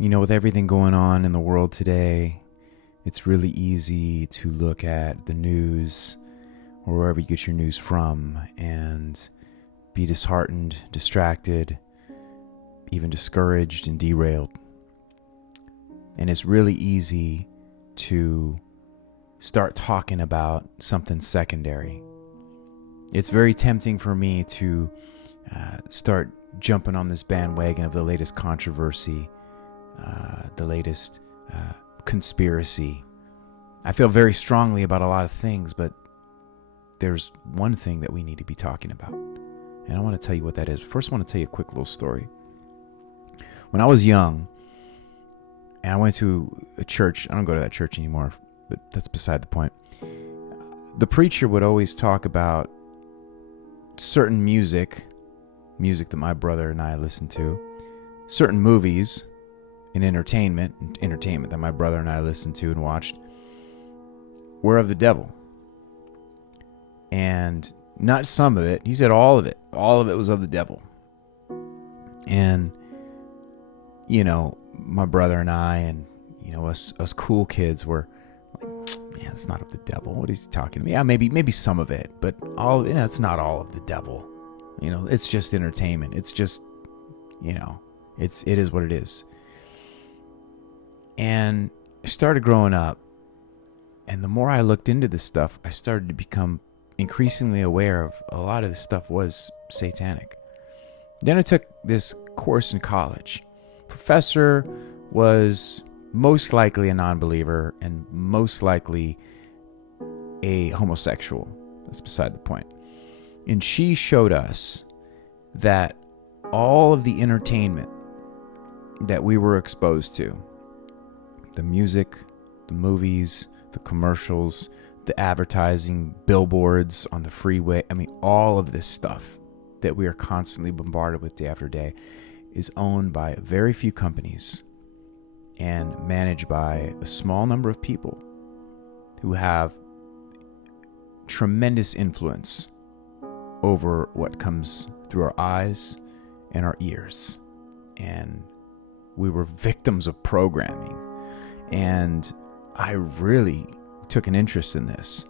With everything going on in the world today, it's really easy to look at the news or wherever you get your news from and be disheartened, distracted, even discouraged and derailed. And it's really easy to start talking about something secondary. It's very tempting for me to start jumping on this bandwagon of the latest controversy, the latest conspiracy. I feel very strongly about a lot of things, but there's one thing that we need to be talking about. And I want to tell you what that is. First, I want to tell you a quick little story. When I was young, and I went to a church, I don't go to that church anymore, but that's beside the point. The preacher would always talk about certain music that my brother and I listened to, certain movies and entertainment that my brother and I listened to and watched were of the devil. And not some of it, he said all of it was of the devil. And my brother and I and us cool kids were like, yeah, it's not of the devil. What is he talking to me? Yeah, maybe some of it, but it's not all of the devil. It's just entertainment. It's just, it is what it is. And I started growing up, and the more I looked into this stuff, I started to become increasingly aware of a lot of this stuff was satanic. Then I took this course in college. Professor was most likely a non-believer and most likely a homosexual. That's beside the point. And she showed us that all of the entertainment that we were exposed to, the music, the movies, the commercials, the advertising, billboards on the freeway, all of this stuff that we are constantly bombarded with day after day is owned by very few companies and managed by a small number of people who have tremendous influence over what comes through our eyes and our ears. And we were victims of programming. And I really took an interest in this.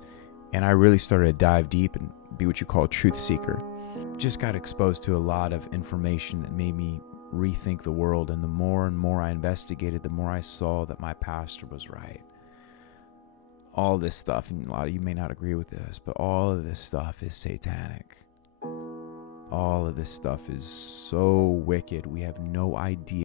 And I really started to dive deep and be what you call a truth seeker. Just got exposed to a lot of information that made me rethink the world. And the more and more I investigated, the more I saw that my pastor was right. All this stuff, and a lot of you may not agree with this, but all of this stuff is satanic. All of this stuff is so wicked. We have no idea